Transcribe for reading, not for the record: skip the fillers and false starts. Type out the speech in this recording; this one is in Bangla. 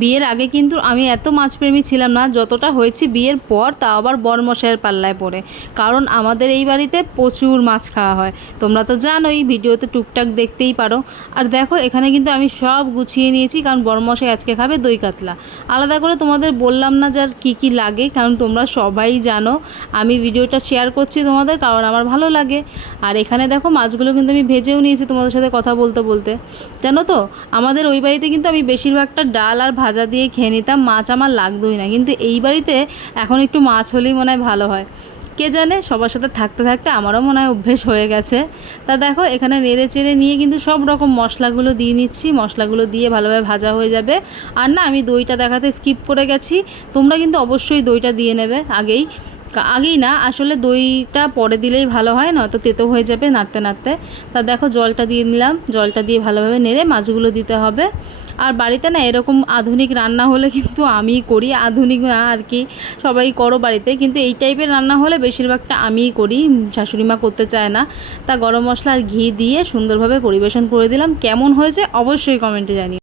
বিয়ের আগে কিন্তু আমি এত মাছপ্রেমী ছিলাম না যতটা হয়েছি বিয়ের পর, তা আবার বরমশাইয়ের পাল্লায় পড়ে। কারণ আমাদের এই বাড়িতে প্রচুর মাছ খাওয়া হয়, তোমরা তো জানোই, ভিডিওতে টুকটাক দেখতেই পারো। আর দেখো এখানে কিন্তু আমি সব গুছিয়ে নিয়েছি, কারণ বরমশাই আজকে খাবে দই কাতলা। আলাদা করে তোমাদের বললাম না যার কী কী লাগে, কারণ তোমরা সবাই জানো আমি ভিডিওটা শেয়ার করছি তোমাদের, কারণ আমার ভালো লাগে। আর এখানে দেখো মাছগুলো কিন্তু আমি ভেজেও নিয়েছি তোমাদের সাথে কথা বলতে বলতে। জানো তো, আমাদের ওই বাড়িতে কিন্তু আমি বেশিরভাগটা ডাল আর ভাজা দিয়ে খেয়ে নিতাম, মাছ আমার লাগতোই না। কিন্তু এই বাড়িতে এখন একটু মাছ হলেই মনে হয় ভালো হয়, কে জানে, সবার সাথে থাকতে থাকতে আমারও মনে হয় অভ্যেস হয়ে গেছে। তা দেখো এখানে নেড়ে চেড়ে নিয়ে কিন্তু সব রকম মশলাগুলো দিয়ে নিচ্ছি, মশলাগুলো দিয়ে ভালোভাবে ভাজা হয়ে যাবে। আর না, আমি দইটা দেখাতে স্কিপ করে গেছি, তোমরা কিন্তু অবশ্যই দইটা দিয়ে নেবে আগেই। আগেই না, আসলে দইটা পরে দিলেই ভালো হয়, নয়তো তেতো হয়ে যাবে নাড়তে নাড়তে। তা দেখো জলটা দিয়ে নিলাম, জলটা দিয়ে ভালোভাবে নেড়ে মাছগুলো দিতে হবে। আর বাড়িতে না এরকম আধুনিক রান্না হলে কিন্তু আমিই করি, আধুনিক না আর কি, সবাই করো বাড়িতে, কিন্তু এই টাইপের রান্না হলে বেশিরভাগটা আমিই করি, শাশুড়ি মা করতে চায় না। তা গরম মশলা আর ঘি দিয়ে সুন্দরভাবে পরিবেশন করে দিলাম। কেমন হয়েছে অবশ্যই কমেন্টে জানিও।